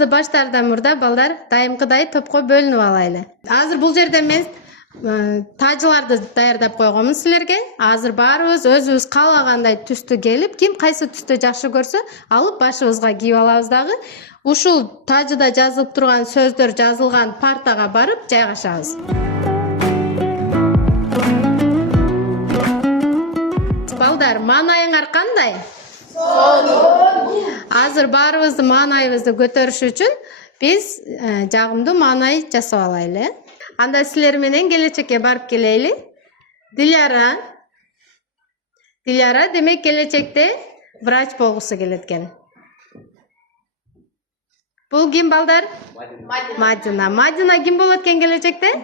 Сабагыбызды баштардан мурда балдар дайымкыдай топко бөлүнүп алайлы. Азыр бул жерде мен тажыларды даярдап койгонмун силерге. Азыр баарыбыз өзүбүз каалагандай түстү келип, ким кайсы түстү жакшы көрсө, алып башыбызга кийип алабыз дагы. Ушул тажыда жазылып турган сөздөр жазылган партага барып жайгашабыз. Балдар, маанайыңар кандай? Азыр баарыбыздын маанайыбызды көтөрүш үчүн биз жагымдуу маанай жасап алайлы. Анда силер менен келечекке барып келейли. Диляра демек келечекте врач болгусу келет экен. Бул ким балдар? Мадина ким болот экен келечекте?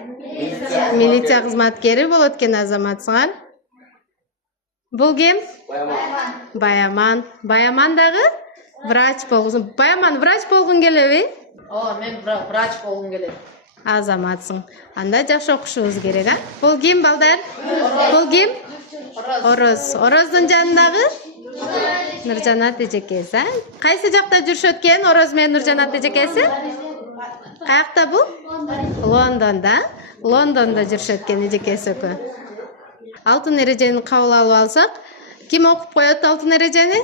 Милиция кызматкери болот экен азаматсыңар. Бул ким? Баяман. Баяман дагы врач болгусун. Баяман врач болгун келеби? Мен врач болгум келет. Азаматсың. Анда жакшы окушубуз керек, а? Бул ким балдар? Бул ким? Ороз. Ороздун жанындагы? Нуржанат эжекеси, а? Кайсы жакта жүрүшөт экен Ороз менен Нуржанат эжекеси? Каякта бул? Лондонда. Лондондо жүрүшөт экен эжекеси экөө. Алтын эрежени кабыл алып алсак, ким окуп коет алтын эрежени?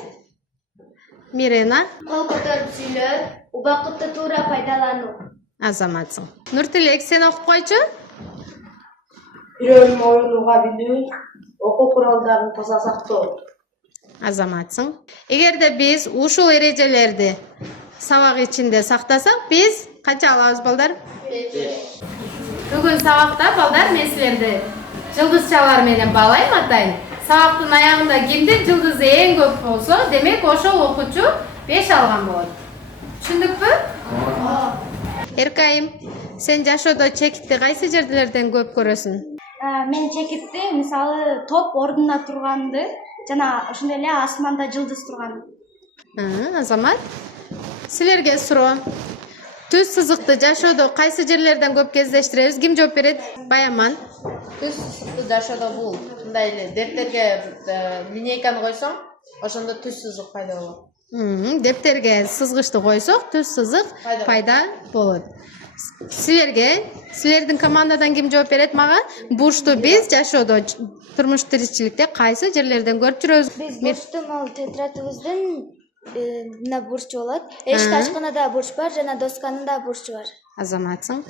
Мирена. Кол көтөрүп сүйлөө, убакытты туура пайдалануу. Азаматсың. Нуртилек, сен окуп койчу? Бирөөнүн оюнуга билүү, окуу куралдарын таза сактоо. Азаматсың. Эгерде биз ушул эрежелерди сабак ичинде сактасак, биз канча алабыз балдар? 5. Бүгүн сабакта балдар мен силерди жылдызчалар менен баалайм атайын. Сабактын аягында кимдин жылдызы эң көп болсо, демек ошол окуучу 5 алган болот. Түшүндүкпү? Эркайым, сен жашоодо чекитти кайсы жерлерден көп көрөсүң? Мен чекитти, мисалы, топ ордуна турганды, жана ошондой эле асманда жылдыз турган. Азамат, силерге суроо. Түз сызыкты жашоодо кайсы жерлерден көп кездештиребиз? Ким жооп берет? Баяман. Түз сызыкты жашоодо бул мындай эле дептерге линейканы койсоң, ошондо түз сызык пайда болот. Дептерге сызгычты койсок, түз сызык пайда болот. Силердин командадан ким жооп берет мага? Бурчту биз жашоодо, турмуш тиричиликте кайсы жерлерден көрүп жүрөбүз? Биз бурчту могул тетрадыбыздын мына бурчу болот. Эшик ачканда да бурч бар, жана досканын да бурчу бар. Азаматсың.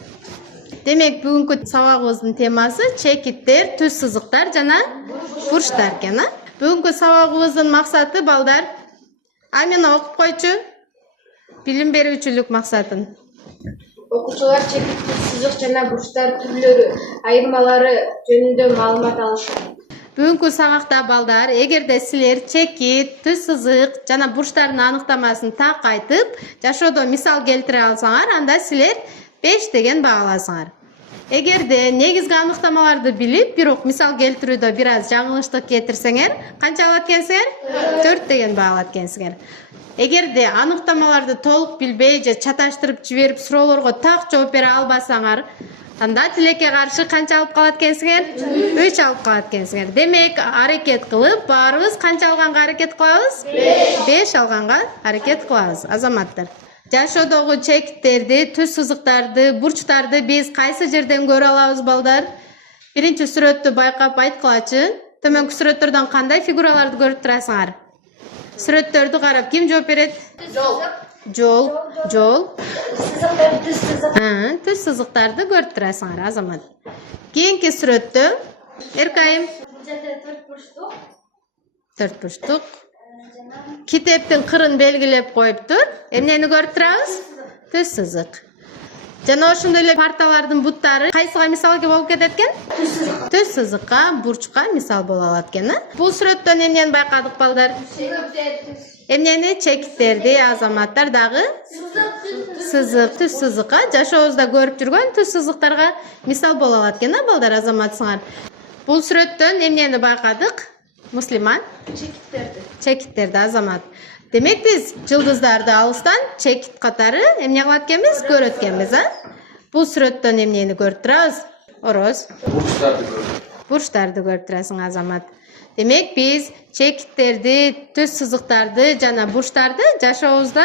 Демек, бүгүнкү сабагыбыздын темасы чекиттер, түз сызыктар жана бурчтар экен, а? Бүгүнкү сабагыбыздын максаты балдар, Амина окуп койчу. Билим берүүчүлүк максатын. Окуучулар чекит, түз сызык жана бурчтар түрлөрү, айырмалары жөнүндө маалымат алышат. Бүгүнкү сабакта балдар, эгерде силер чекит, түз сызык жана бурчтардын аныктамасын так айтып, жашоодо мисал келтире алсаңар, анда силер 5 деген баа аласыңар. Эгерде негизги аныктамаларды билип, бирок мисал келтирүүдө бир аз жаңылыштык кетирсеңер, канча алат экенсиңер? 4 деген баа алат экенсиңер. Эгерде аныктамаларды толук билбей же чаташтырып жиберип суроолорго так жооп бере албасаңар, анда тилекке каршы канча алып калат экенсиңер? 3 алып калат экенсиңер. Демек, аракет кылып, баарыбыз канча алганга аракет кылабыз? 5 алганга аракет кылабыз, азаматтар. Жашоодогу чекиттерди, түз сызыктарды, бурчтарды биз кайсы жерден көрө алабыз балдар? Биринчи сүрөттү байкап айткылачы. Төмөнкү сүрөттөрдөн кандай фигураларды көрүп турасыңар? Сүрөттөрдү карап ким жооп берет? Жол. Сызыктар түз сызык. Түз сызыктарды көрүп турасыңар, азамат. Кийинки сүрөттө Эркайым. Бул жерде 4 бурчтук. 4 бурчтук. Китептин кырын белгилеп коюптур. Эмнени көрүп турабыз? Түз сызык. Жана ошондой эле парталардын буттары кайсыга мисал болуп кетет экен? Түз сызыкка, бурчка мисал боло алат экен, а? Бул сүрөттөн эмнени байкадык балдар? Эмнени? Чекиттерди, азаматтар дагы сызык, түз сызыкка, жашообузда көрүп жүргөн түз сызыктарга мисал боло алат экен, а балдар, азаматсыңар. Бул сүрөттөн эмнени байкадык? Муслима? Чекиттерди, азамат. Демек биз жылдыздарды алыстан чекит катары эмне кылат экенбиз? Көрөт экенбиз, а? Бул сүрөттөн эмнени көрүп турабыз? Ороз. Бурчтарды көрүп турасың, азамат. Демек биз чекиттерди, түз сызыктарды жана бурчтарды жашообузда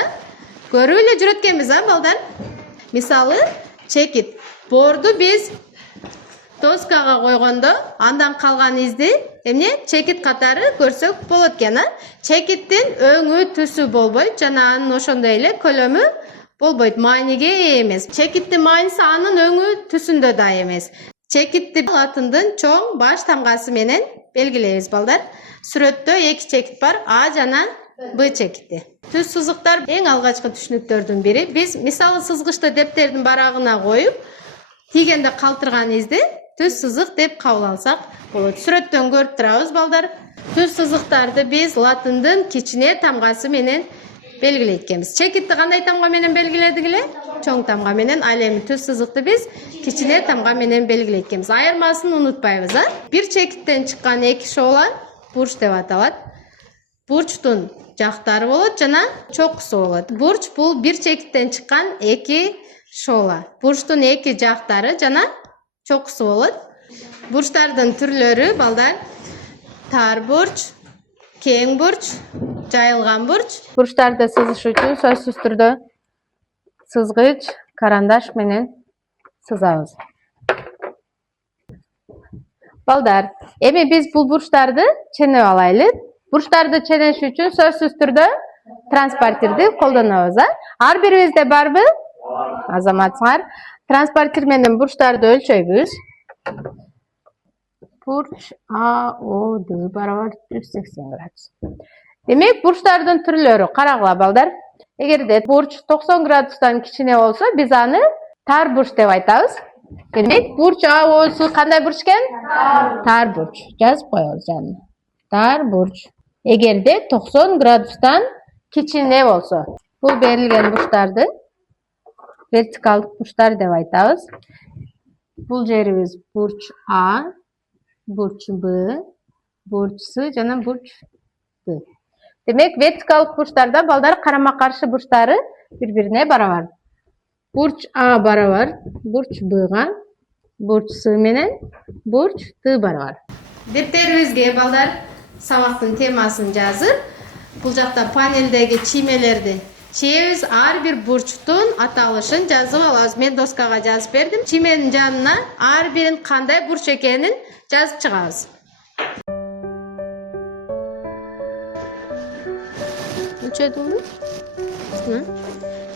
Көрүп эле жүрөткенбиз, балдар? Мисалы, чекит. Борду биз доскага койгондо, андан калган изди эмне чекит катары көрсөк болот экен, Чекиттин өңү түсү болбойт, жана анын ошондой эле көлөмү болбойт, майниге эмес. Чекиттин майнысы анын өңү түсүндө да эмес. Чекитти латындын чоң баш тамгасы менен белгилейбиз, балдар. Сүрөттө эки чекит бар, А жана Б чекити. Түз сызыктар эң алгачкы түшүнүктөрдүн бири. Биз мисалы сызгычты дептердин барагына коюп, тийгенде калтырган изди түз сызык деп кабыл алсак болот. Сүрөттөн көрүп турабыз, балдар. Түз сызыктарды биз латындын кичине тамгасы менен белгилейт экенбиз. Чекитти кандай тамга менен белгиледик эле? Чоң тамга менен. Ал эми түз сызыкты биз кичине тамга менен белгилейт экенбиз. Айырмасын унутпайбыз, Бир чекиттен чыккан эки шоула бурч деп аталат. Бурчтун жактары болот жана чокусу болот. Бурч бул бир чекиттен чыккан эки шоула. Бурчтун эки жактары жана чокусу болот. Бурчтардын түрлөрү, балдар, тар бурч, кең бурч, жайылган бурч. Бурчтарды сызыш үчүн сөзсүз түрдө сызгыч, карандаш менен сызабыз. Балдар, эми биз бул бурчтарды ченеп алайлы. Бурчтарды ченеш үчүн сөзсүз түрдө транспортирди колдонобуз, Ар бирибизде барбы? Азаматсыңар. Транспортир менен бурчтарды өлчөйбүз. Бурч АОД барабар 180 градус. Демек, бурчтардын түрлөрү карагыла, балдар. Эгерде бурч 90 градустан кичине болсо, биз аны тар бурч деп айтабыз. Демек, бурч АОД кандай бурч экен? Тар бурч. Жазып коебуз жанына. Тар бурч. Эгерде 90 градустан кичине болсо, бул берилген бурчтарды вертикалдык бурчтар деп айтабыз. Бул жерибиз бурч А, бурч Б, бурч С жана бурч Д. Демек, вертикалдык бурчтарда, балдар, карама-каршы бурчтары бири-бирине барабар. Бурч А барабар бурч Бга, бурч С менен бурч Д барабар. Дептерибизге, балдар, сабактын темасын жазып, бул жакта панелдеги чиймелерди чийебиз, ар бир бурчтун аталышын жазып алабыз. Мен доскага жазып бердим. Чийменин жанына ар бирин кандай бурч экенин жазып чыгабыз. Өлчөдүңбү?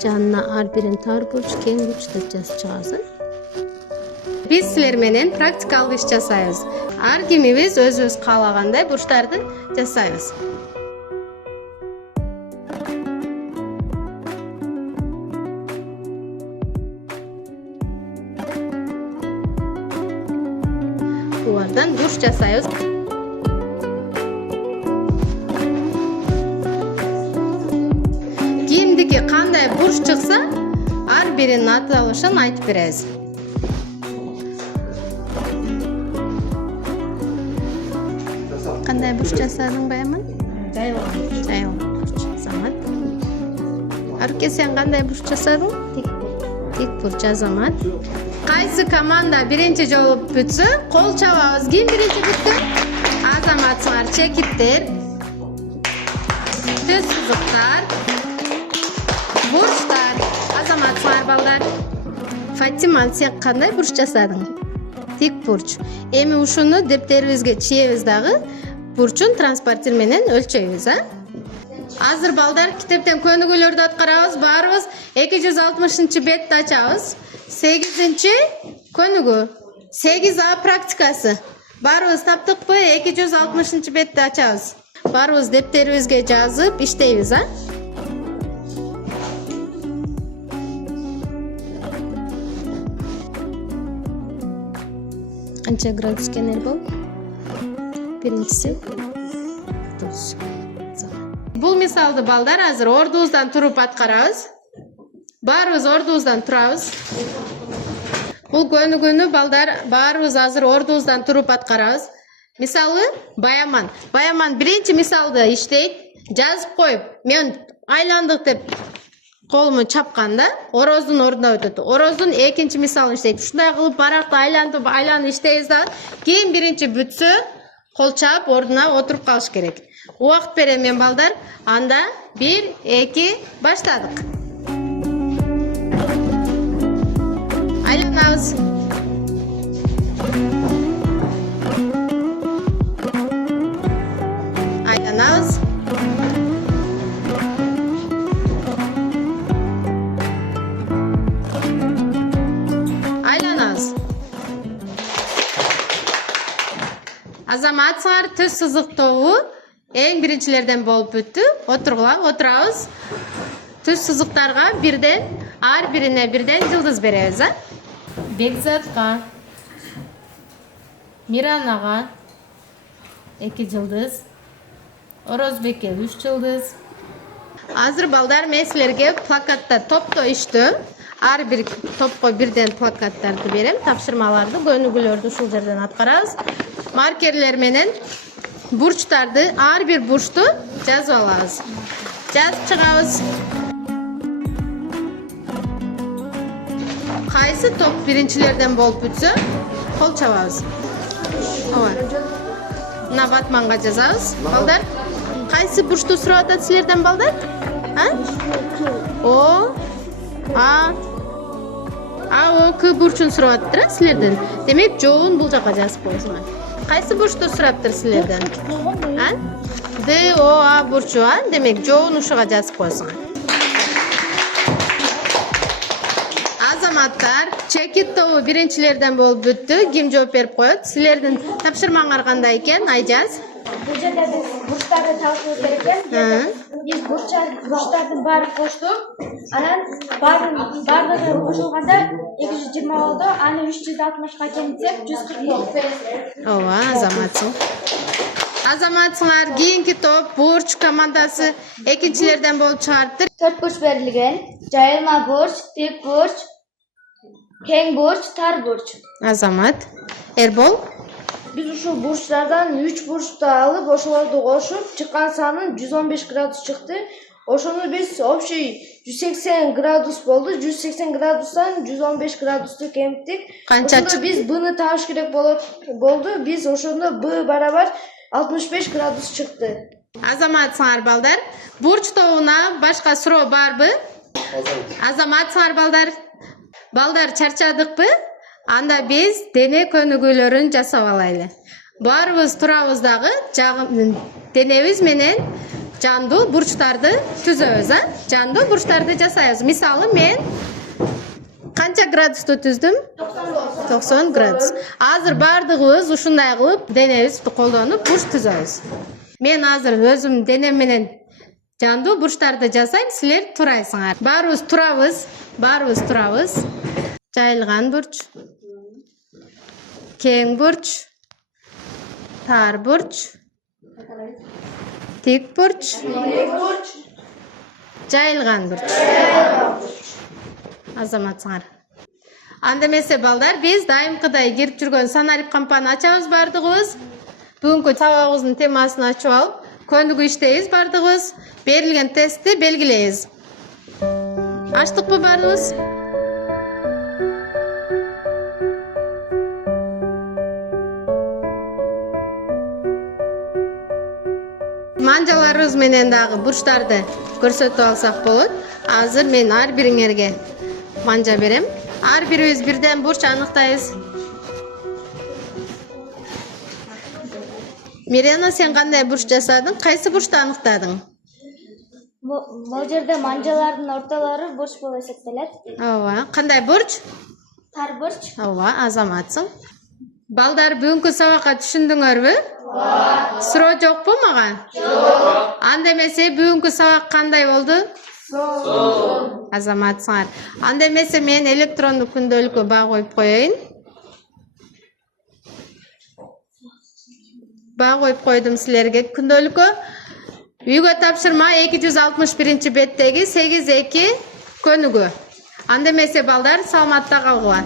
Жанына ар бирин тар бурч, кең бурч деп жазып чыгабыз. Биз силер менен практикалык иш жасайбыз. Ар кимибиз өзүбүз каалагандай бурчтарды жасайбыз. Булардан бурч жасайбыз. Кимдики кандай бурч чыкса, ар биринин аталышын айтып беребиз. Кандай бурч жасадың, Баяман? Жайылган бурч. Азамат. Аруке, сен кандай бурч жасадың? Тик бурч. Азамат. Кайсы команда биринчи жолу бүтсө, кол чабабыз. Ким биринчи бүттү? Азаматсыңар. Чекиттер, түз сызыктар, бурчтар. Азаматсыңар, балдар. Фатима, сен кандай бурч жасадың? Тик бурч. Эми ушуну дептерибизге чийебиз дагы. Бурчун транспортир менен өлчөйбүз, Азыр, балдар, китептен көнүгүүлөрдү аткарабыз. Баарыбыз 260 бетти ачабыз. 8-чи көнүгүү. 8А практикасы. Баарыбыз таптыкпы? 260 бетти ачабыз. Баарыбыз дептерибизге жазып иштейбиз, Канча градус экен бол? Биринчиси 9. Бул мисалды, балдар, азыр ордубуздан туруп аткарабыз. Баарыбыз ордубуздан турабыз. Бул көнүгүүнү, балдар, баарыбыз азыр ордубуздан туруп аткарабыз. Мисалы, Баяман. Баяман биринчи мисалды иштейт. Жазып коюп, мен айландык деп колуму чапканда, ороздун ордуна өтөт. Ороздун экинчи мисалын иштейт. Ушундай кылып баракта айланып иштейбиз да, кийин биринчи бүтсө, кол чаап ордуна отуруп калыш керек. Убакыт берем мен, балдар. Анда 1, 2 баштадык. алабыз. Айланабыз. Айланабыз. Азамат сыңар түз сызыктоо эң биринчилерден болуп өттү. Отурабыз. Түз сызыктарга бирден, ар бирине бирден жылдыз беребиз, Бекзатка, Миранага 2 жылдыз, Орозбекке 3 жылдыз. Азыр балдар мен силерге плакатта топто иштөө. Ар бир топко бирден плакаттарды берем, тапшырмаларды, көнүгүүлөрдү ушул жерден аткарабыз. Маркерлер менен бурчтарды, ар бир бурчту жазып алабыз. Жазып чыгабыз. Кайсы топ биринчилерден болуп өтсө, кол чабабыз. Мына батманга жазабыз. Балдар, кайсы бурчту сурап атат силерден балдар? О, О, К бурчун сурап атыптыр силерден. Демек, жоон бул жака жазып коесуңар. Кайсы бурчту сураптыр силерден? Д, О, А бурчу, демек, жоон ушуга жазып коесуңар. Азаматтар, чекит тобу биринчилерден болуп бүттү. Ким жооп берип коет? Силердин тапшырмаңар кандай экен? Айжаз. Бул жерде биз бурчтарды табышыбыз керек экен. Биз бурчтардын баарын коштук. Анан баардыгы кошулганда 220 болду. Аны 360ка кемитсек 140 болду. Ооба, азаматсың. Азаматсыңар, кийинки топ бурч командасы экинчилерден болуп чыгарыптыр. 4 бурч берилген. Жайылма бурч, тик бурч, кең бурч, тар бурч. Азамат. Эрбол. Биз ушул бурчтардан 3 бурчту алып, ошолорду кошуп, чыккан санын 115 градус чыкты. Ошону биз общий 180 градус болду. 180 градустан 115 градусту кемиттик. Ошондо биз Б'ны табыш керек болду. Биз ошондо Б барабар 65 градус чыкты. Азаматсыңар балдар. Бурч тобуна башка суроо барбы? Азаматсыңар балдар. Балдар чарчадыкпы? Анда биз дене көнүгүүлөрүн жасап алайлы. Баарыбыз турабыз дагы, денебиз менен жандуу бурчтарды түзөбүз, Жандуу бурчтарды жасайбыз. Мисалы мен канча градусту түздүм? 90 градус. Азыр бардыгыбыз ушундай кылып денебизди колдонуп бурч түзөбүз. Мен азыр өзүм денем менен жандуу бурчтарды жасайм, силер турайсыңар. Баарыбыз турабыз. Жайылган бурч, кең бурч, тар бурч, тик бурч, жайылган бурч. Азаматсыңар. Анда эмесе балдар, биз дайымкыдай кирип жүргөн санарип кампаны ачабыз бардыгыбыз. Бүгүнкү сабагыбыздын темасын ачып алып, көнүгүү иштейбиз бардыгыбыз. Берилген тестти белгилейбиз. Ачтыкпы бардыгыбыз? Манжаларыбыз менен дагы бурчтарды көрсөтүп алсак болот. Азыр мен ар бириңерге манжа берем. Ар бирибиз бирден бурч аныктайбыз. Мирена, сен кандай бурч жасадың? Кайсы бурчту аныктадың? Бул жерде манжалардын ортолору бурч болуп эсептелет. Ооба, кандай бурч? Тар бурч. Ооба, азаматсың. Балдар, бүгүнкү сабакка түшүндүңөрбү? Ооба. Суроо жокпу мага? Жок. Анда эмесе бүгүнкү сабак кандай болду? Сонун. Азаматсыңар. Анда эмесе мен электрондук күндөлүккө баа коюп коеюн. Баа коюп койдум силерге күндөлүккө. Үйгө тапшырма 261-беттеги 8-2 көнүгүү. Анда эмесе балдар, саламатта калгыла.